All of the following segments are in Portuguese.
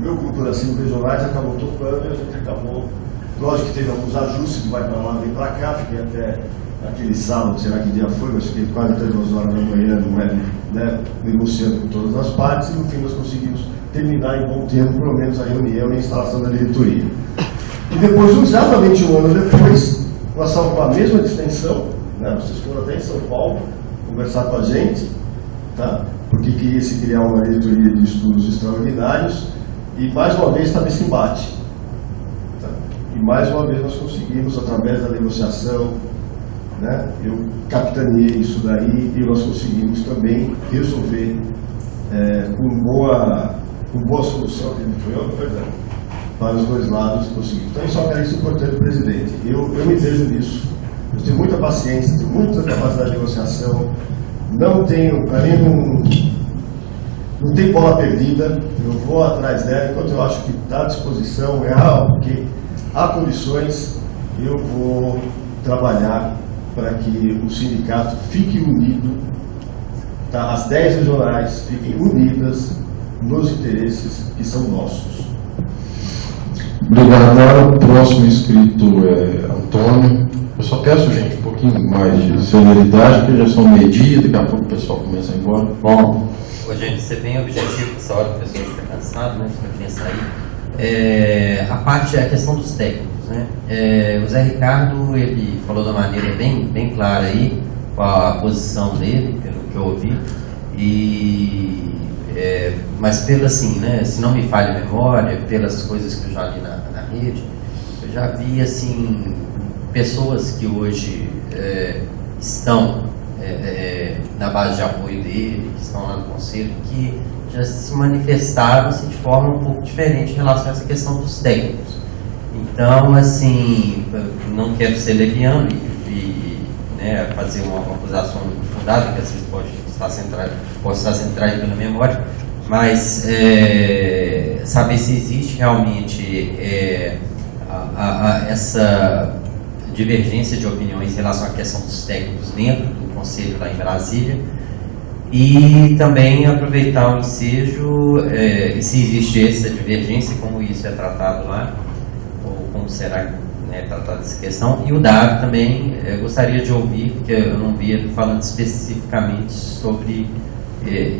meu grupo das 5 regionais acabou tocando e a gente acabou, lógico que teve alguns ajustes, que vai para lá, vem para cá, fiquei até aquele sábado, será que dia foi, mas fiquei quase até 2 horas da manhã, né, negociando com todas as partes, e no fim nós conseguimos terminar em bom tempo, pelo menos a reunião e a instalação da diretoria. E depois, exatamente um ano depois, nós estávamos com a mesma distensão, né, vocês foram até em São Paulo conversar com a gente, tá? Porque queria se criar uma diretoria de estudos extraordinários, e mais uma vez estava esse embate. Tá? E mais uma vez nós conseguimos, através da negociação, né, eu capitaneei isso daí, e nós conseguimos também resolver com boa solução, para os dois lados conseguimos. Então, isso é uma carência importante do presidente. Eu me vejo nisso. Eu tenho muita paciência, tenho muita capacidade de negociação, não tenho, para mim, não tem bola perdida, eu vou atrás dela, enquanto eu acho que está à disposição, é algo que há condições, eu vou trabalhar para que o sindicato fique unido, tá? As 10 regionais fiquem unidas nos interesses que são nossos. Obrigado. Agora o próximo inscrito é Antônio. Eu só peço, gente, um pouquinho mais de celeridade, porque já são meio-dia, daqui a pouco o pessoal começa a ir embora. Bom. Ô, gente, você bem objetivo nessa hora, o pessoal fica cansado, né? Você queria sair. A questão dos técnicos, né? O Zé Ricardo, ele falou de uma maneira bem clara aí, com a posição dele, pelo que eu ouvi, mas pelo assim, né? Se não me falha a memória, pelas coisas que eu já li na rede, eu já vi, assim, pessoas que hoje estão na base de apoio dele, que estão lá no conselho, que já se manifestaram assim, de forma um pouco diferente em relação a essa questão dos técnicos. Então, assim, não quero ser leviano e né, fazer uma acusação fundada, que às vezes pode estar sendo traído pela memória, mas saber se existe realmente essa divergência de opiniões em relação à questão dos técnicos dentro do Conselho lá em Brasília, e também aproveitar o ensejo, se existe essa divergência, como isso é tratado lá, ou como será tratada essa questão. E o Dário também, gostaria de ouvir, porque eu não vi ele falando especificamente sobre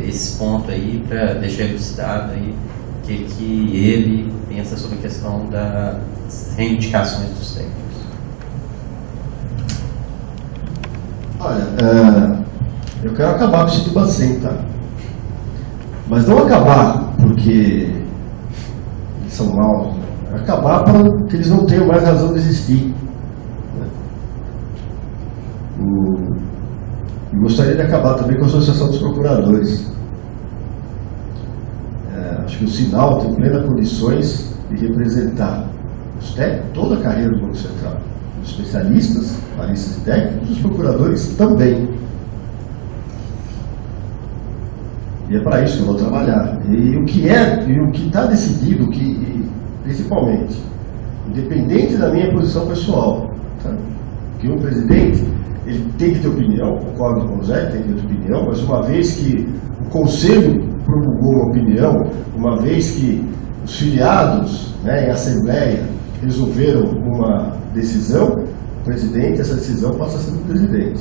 esse ponto aí, para deixar elucidado aí o que ele pensa sobre a questão das reivindicações dos técnicos. Olha, eu quero acabar com esse Tibacém, tá? Mas não acabar porque eles são maus, acabar porque eles não tenham mais razão de existir. E gostaria de acabar também com a Associação dos Procuradores. Acho que o Sinal tem plenas condições de representar toda a carreira do Banco Central. Os especialistas, analistas e técnicos, os procuradores também. E é para isso que eu vou trabalhar. E o que está decidido, principalmente, independente da minha posição pessoal, tá? Que um presidente, ele tem que ter opinião, concordo com o Zé, tem que ter opinião, mas uma vez que o Conselho promulgou uma opinião, uma vez que os filiados, né, em assembleia resolveram uma decisão, o presidente, essa decisão passa a ser do presidente,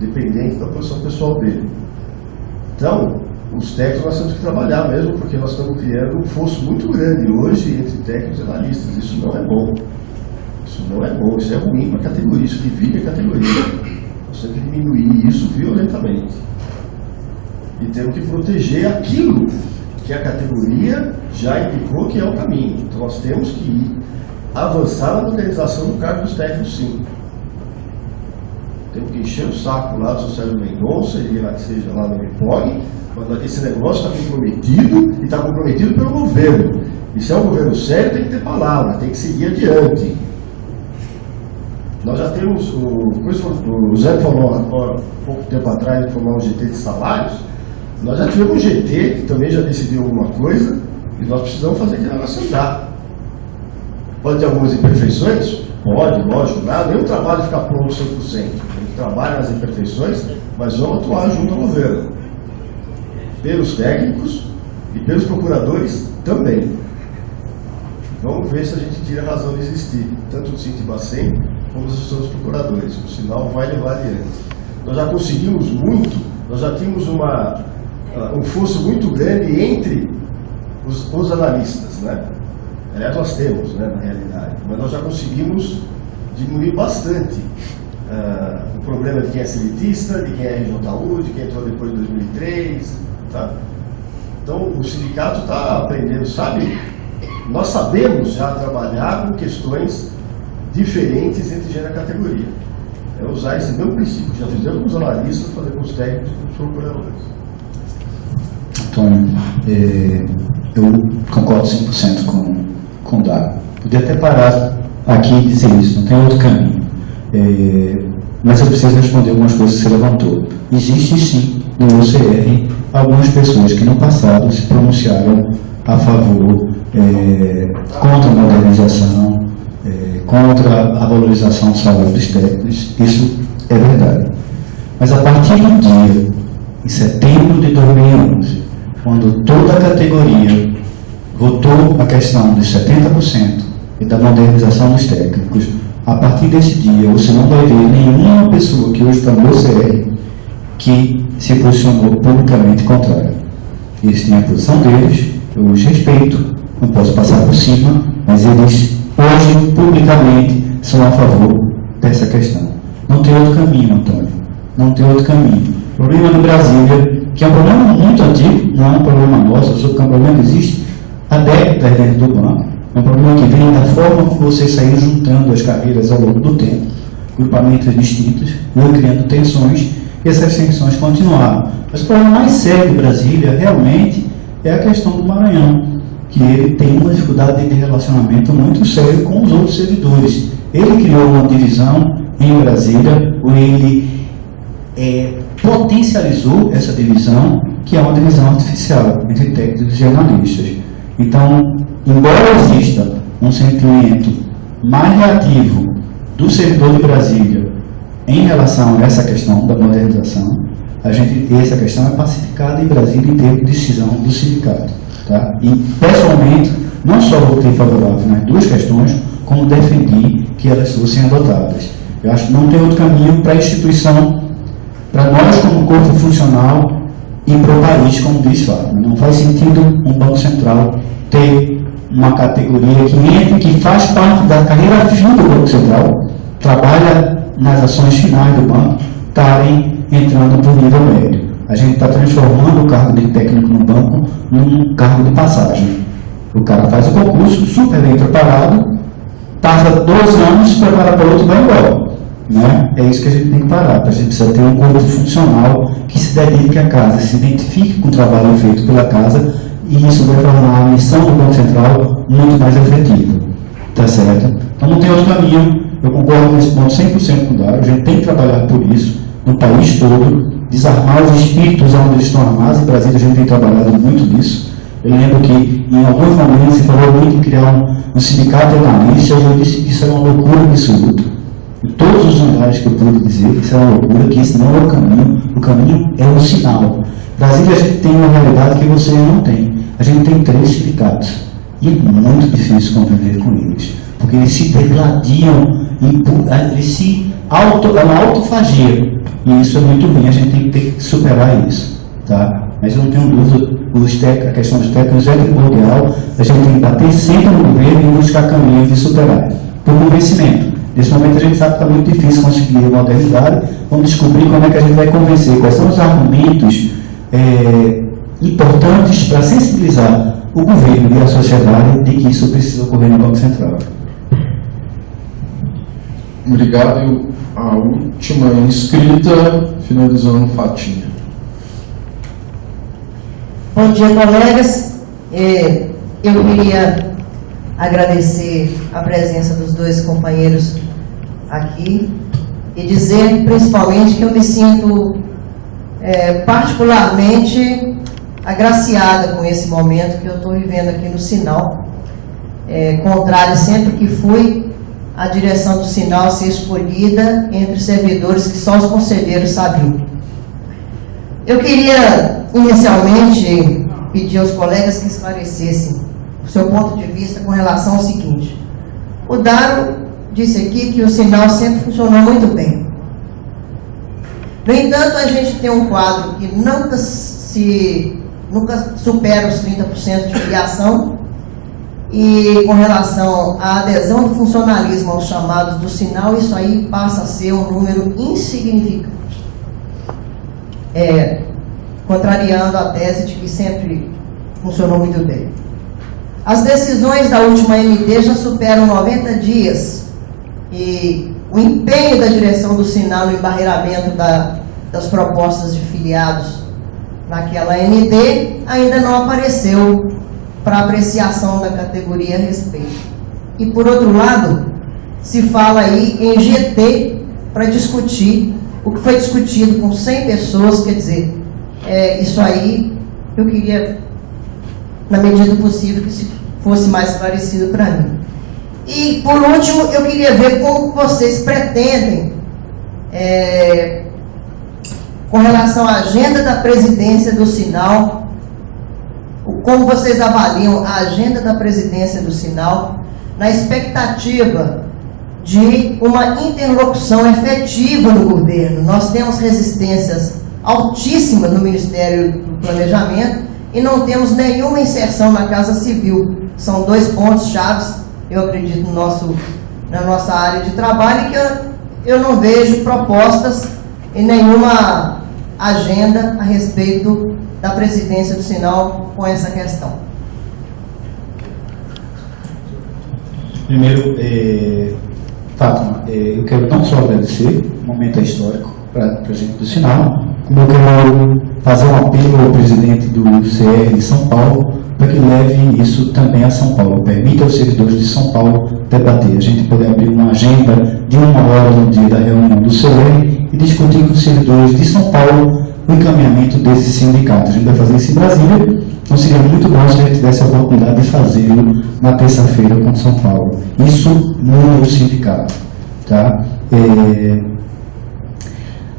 dependente da posição pessoal dele. Então, os técnicos nós temos que trabalhar mesmo, porque nós estamos criando um fosso muito grande hoje entre técnicos e analistas. Isso não é bom. Isso não é bom, isso é ruim para a categoria, isso divide a categoria. Nós temos que diminuir isso violentamente. E temos que proteger aquilo que a categoria já indicou que é o caminho. Então nós temos que avançar na modernização do cargo dos técnicos, sim. Temos que encher o saco lá do Sérgio Mendonça, ele lá que seja lá no MPOG, quando esse negócio está comprometido, e está comprometido pelo governo. E se é um governo sério, tem que ter palavra, tem que seguir adiante. Nós já temos, o Zé falou agora, pouco tempo atrás, de formar um GT de salários. Nós já tivemos um GT, que também já decidiu alguma coisa, e nós precisamos fazer aquele negócio andar. Pode ter algumas imperfeições? Pode, lógico, nenhum trabalho fica pronto 100%. A gente trabalha nas imperfeições, mas vamos atuar junto ao governo. Pelos técnicos e pelos procuradores também. Vamos ver se a gente tira a razão de existir, tanto do Cinti Bacen como dos seus procuradores. O sinal vai levar adiante. Nós já conseguimos muito, nós já tínhamos um fosso muito grande entre os analistas, né? Aliás, nós temos, né, na realidade, mas nós já conseguimos diminuir bastante o problema de quem é elitista, de quem é RJ, de quem entrou depois de 2003, tá? Então, o sindicato está aprendendo, sabe? Nós sabemos já trabalhar com questões diferentes entre gênero e categoria. É usar esse mesmo princípio que já fizemos com os analistas, fazer com os técnicos e com os procuradores. Antônio, eu concordo 100% com o Dago. Podia até parar aqui e dizer isso, não tem outro caminho. Mas eu preciso responder algumas coisas que você levantou. Existe sim, no UCR, algumas pessoas que no passado se pronunciaram a favor, contra a modernização, contra a valorização do salário dos técnicos. Isso é verdade. Mas a partir do dia, em setembro de 2011, quando toda a categoria votou a questão dos 70% e da modernização dos técnicos, a partir desse dia você não vai ver nenhuma pessoa que hoje está no OCR que se posicionou publicamente contrária. Eles têm a posição deles, eu os respeito, não posso passar por cima, mas eles hoje publicamente são a favor dessa questão. Não tem outro caminho, Antônio, não tem outro caminho. O problema do Brasília, que é um problema muito antigo, não é um problema nosso, é um problema que existe há décadas dentro do banco, é um problema que vem da forma que você saiu juntando as carreiras ao longo do tempo, grupamentos distintos, criando tensões, e essas tensões continuaram. Mas o problema mais sério do Brasília, realmente, é a questão do Maranhão, que ele tem uma dificuldade de relacionamento muito sério com os outros servidores. Ele criou uma divisão em Brasília, ou ele potencializou essa divisão, que é uma divisão artificial entre técnicos e jornalistas. Então, embora exista um sentimento mais reativo do servidor de Brasília em relação a essa questão da modernização, essa questão é pacificada em Brasília em termos de decisão do sindicato. Tá? E, pessoalmente, não só votei favorável nas duas questões, como defendi que elas fossem adotadas. Eu acho que não tem outro caminho para a instituição, para nós como corpo funcional e para o país, como diz Fábio. Não faz sentido um Banco Central ter uma categoria que faz parte da carreira fim do Banco Central, trabalha nas ações finais do banco, estarem entrando por nível médio. A gente está transformando o cargo de técnico no banco num cargo de passagem. O cara faz o concurso, super bem preparado, passa 2 anos, se prepara para outro e vai embora. Né? É isso que a gente tem que parar. A gente precisa ter um corpo funcional que se dedique à casa, se identifique com o trabalho feito pela casa, e isso vai tornar a missão do Banco Central muito mais efetiva. Tá certo? Então não tem outro caminho. Eu concordo nesse ponto 100% com o Dário. A gente tem que trabalhar por isso, no país todo, desarmar os espíritos onde eles estão armados. Em Brasília a gente tem trabalhado muito nisso. Eu lembro que em alguns momentos se falou muito em criar um sindicato de analistas, e eu disse que isso era uma loucura absoluta. Em todos os lugares que eu pude dizer que isso é uma loucura, que esse não é o caminho é um sinal. Brasília a gente tem uma realidade que vocês não têm. A gente tem 3 sindicatos e é muito difícil conviver com eles, porque eles se degladiam, é uma autofagia, e isso é muito ruim, a gente tem que ter que superar isso. Tá? Mas eu não tenho dúvida, a questão dos técnicos é primordial, a gente tem que bater sempre no governo e buscar caminhos de superar, por convencimento. Nesse momento a gente sabe que está muito difícil conseguir a modernidade, vamos descobrir como é que a gente vai convencer, quais são os argumentos importantes para sensibilizar o governo e a sociedade de que isso precisa ocorrer no Banco Central. Obrigado. A última inscrita, finalizando, Fatinha. Bom dia, colegas. Eu queria agradecer a presença dos 2 companheiros aqui e dizer principalmente que eu me sinto particularmente agraciada com esse momento que eu estou vivendo aqui no Sinal, contrário sempre que fui a direção do Sinal ser escolhida entre servidores que só os conselheiros sabiam. Eu queria inicialmente pedir aos colegas que esclarecessem o seu ponto de vista com relação ao seguinte. O Daro disse aqui que o sinal sempre funcionou muito bem. No entanto, a gente tem um quadro que nunca supera os 30% de filiação, e com relação à adesão do funcionalismo aos chamados do sinal, isso aí passa a ser um número insignificante. Contrariando a tese de que sempre funcionou muito bem. As decisões da última MD já superam 90 dias e o empenho da direção do sinal no embarreiramento das propostas de filiados naquela MD ainda não apareceu para apreciação da categoria a respeito. E por outro lado, se fala aí em GT para discutir o que foi discutido com 100 pessoas, quer dizer, isso aí eu queria, na medida do possível, que fosse mais esclarecido para mim. E, por último, eu queria ver como vocês pretendem, com relação à agenda da presidência do Sinal, como vocês avaliam a agenda da presidência do Sinal, na expectativa de uma interlocução efetiva no governo. Nós temos resistências altíssimas no Ministério do Planejamento e não temos nenhuma inserção na Casa Civil. São 2 pontos chaves, eu acredito, na nossa área de trabalho, e que eu não vejo propostas em nenhuma agenda a respeito da presidência do Sinal com essa questão. Primeiro, Fátima, eu quero não só agradecer, o momento histórico para a gente do Sinal, como eu quero fazer um apelo ao presidente do CR de São Paulo para que leve isso também a São Paulo, permita aos servidores de São Paulo debater. A gente poder abrir uma agenda de 1 hora no dia da reunião do CR e discutir com os servidores de São Paulo o encaminhamento desse sindicato. A gente vai fazer isso em Brasília, então seria muito bom se a gente tivesse a oportunidade de fazê-lo na terça-feira com São Paulo. Isso muda o sindicato. Tá?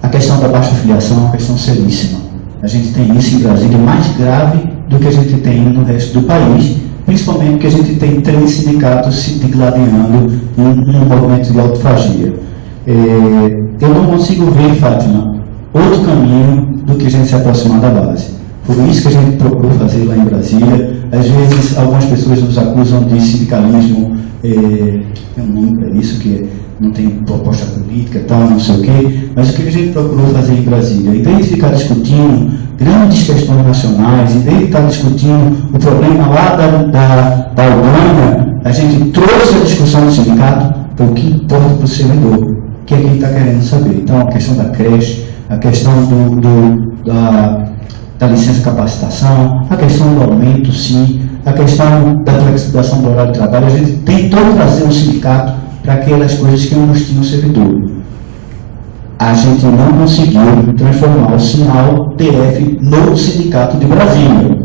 A questão da baixa filiação é uma questão seríssima. A gente tem isso em Brasília mais grave do que a gente tem no resto do país, principalmente porque a gente tem 3 sindicatos se digladiando em um movimento de autofagia. Eu não consigo ver, Fátima, outro caminho do que a gente se aproximar da base. Foi isso que a gente procurou fazer lá em Brasília. Às vezes, algumas pessoas nos acusam de sindicalismo, tem um nome para isso, que não tem proposta política, tal, não sei o quê, mas o que a gente procurou fazer em Brasília? Em vez de ficar discutindo grandes questões nacionais, em vez de estar discutindo o problema lá da Uganda, a gente trouxe a discussão do sindicato para o que importa para o servidor, que é quem está querendo saber. Então, a questão da creche, a questão da licença de capacitação, a questão do aumento, sim, a questão da flexibilização do horário de trabalho, a gente tentou trazer o sindicato para aquelas coisas que angustiam o servidor. A gente não conseguiu transformar o Sinal TF no sindicato de Brasília,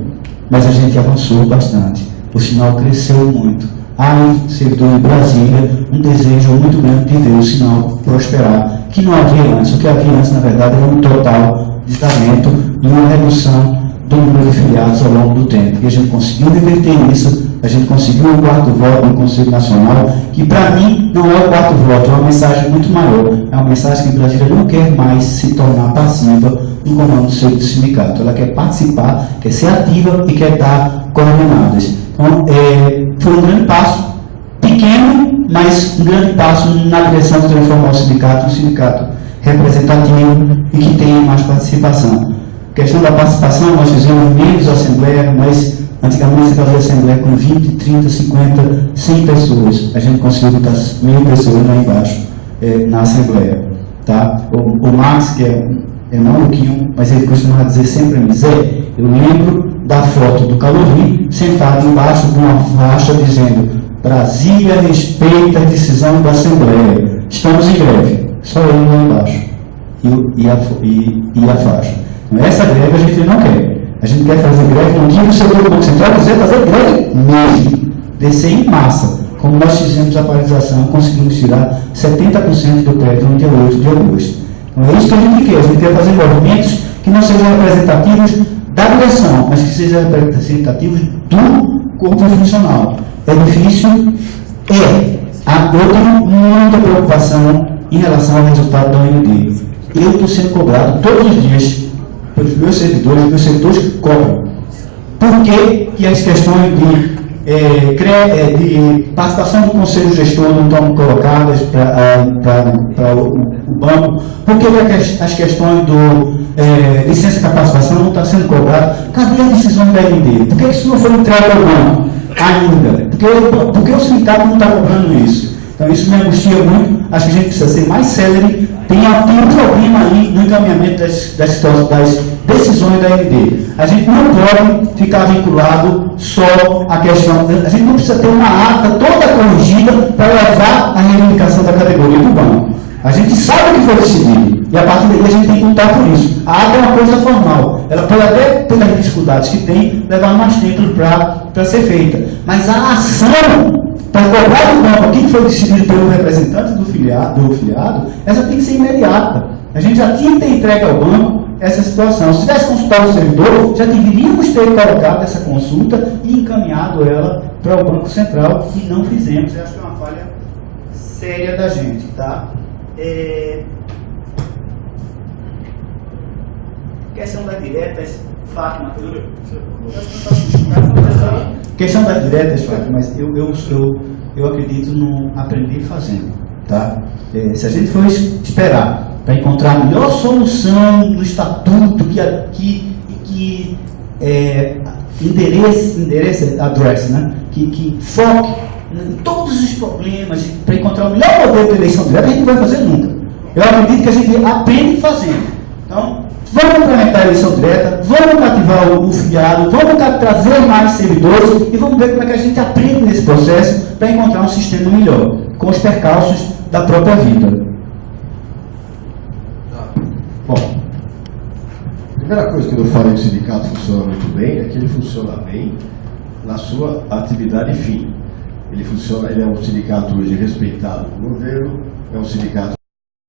mas a gente avançou bastante. O Sinal cresceu muito. Há no servidor de Brasília um desejo muito grande de ver o Sinal prosperar, que não havia antes. O que havia antes, na verdade, era um total desdamento e uma redução do número de filiados ao longo do tempo. E a gente conseguiu reverter isso, a gente conseguiu o 4º voto no Conselho Nacional, que para mim não é o 4º voto, é uma mensagem muito maior. É uma mensagem que Brasília não quer mais se tornar passiva no comando do seu sindicato. Ela quer participar, quer ser ativa e quer dar coordenadas. Então, foi um grande passo, pequeno, mas um grande passo na direção de transformar o sindicato em um sindicato representativo e que tenha mais participação. A questão da participação, nós fizemos menos assembleia, mas antigamente se fazia assembleia com 20, 30, 50, 100 pessoas. A gente conseguiu botar 1.000 pessoas lá embaixo na assembleia. Tá? O Max, que é maluquinho, mas ele costuma dizer sempre a mim, Zé, eu lembro da foto do Calovi sentado embaixo de uma faixa dizendo: Brasília respeita a decisão da Assembleia. Estamos em greve. Só ele lá embaixo. E a faixa. Então, essa greve a gente não quer. A gente quer fazer greve no dia que o setor do Banco Central quiser fazer greve mesmo. Descer em massa. Como nós fizemos a paralisação, conseguimos tirar 70% do crédito no dia 8 de agosto. Então é isso que a gente quer. A gente quer fazer movimentos que não sejam representativos da direção, mas que sejam representativos corpo funcional. É difícil? É. Eu tenho muita preocupação em relação ao resultado da UND. Eu estou sendo cobrado todos os dias pelos meus servidores cobram. Por que as questões de participação do conselho gestor não estão colocadas para o banco? Por que as questões do licença de capacitação não estão sendo cobradas? Cadê a decisão da LD? Por que isso não foi entregue ao banco ainda? Por que o sindicato não está cobrando isso? Então isso me angustia muito. Acho que a gente precisa ser mais célere. Tem um problema aí no encaminhamento das decisões da LD. A gente não pode ficar vinculado só à questão. A gente não precisa ter uma ata toda corrigida para levar a reivindicação da categoria do banco. A gente sabe o que foi decidido. E a partir daí a gente tem que lutar por isso. A ata é uma coisa formal. Ela pode até, pelas dificuldades que tem, levar mais tempo para ser feita. Mas a ação para cobrar do banco aquilo que foi decidido pelo representante do filiado, essa tem que ser imediata. A gente já tinha que ter entregue ao banco essa situação. Se tivesse consultado o servidor, já deveríamos ter colocado essa consulta e encaminhado ela para o Banco Central, e não fizemos. Eu acho que é uma falha séria da gente, tá? Questão das diretas, Fátima, questão das diretas, Fátima, mas eu acredito no aprender fazendo, tá? Se a gente for esperar para encontrar a melhor solução do estatuto que endereça address, né? Que foque em todos os problemas para encontrar o melhor modelo de eleição direta, a gente não vai fazer nunca. Eu acredito que a gente aprende fazendo. Então, vamos implementar a eleição direta, vamos cativar o filiado, vamos trazer mais servidores e vamos ver como é que a gente aprende nesse processo para encontrar um sistema melhor, com os percalços da própria vida. Bom, a primeira coisa que eu falei que o sindicato funciona muito bem é que ele funciona bem na sua atividade fim. Ele é um sindicato hoje respeitado pelo governo, é um sindicato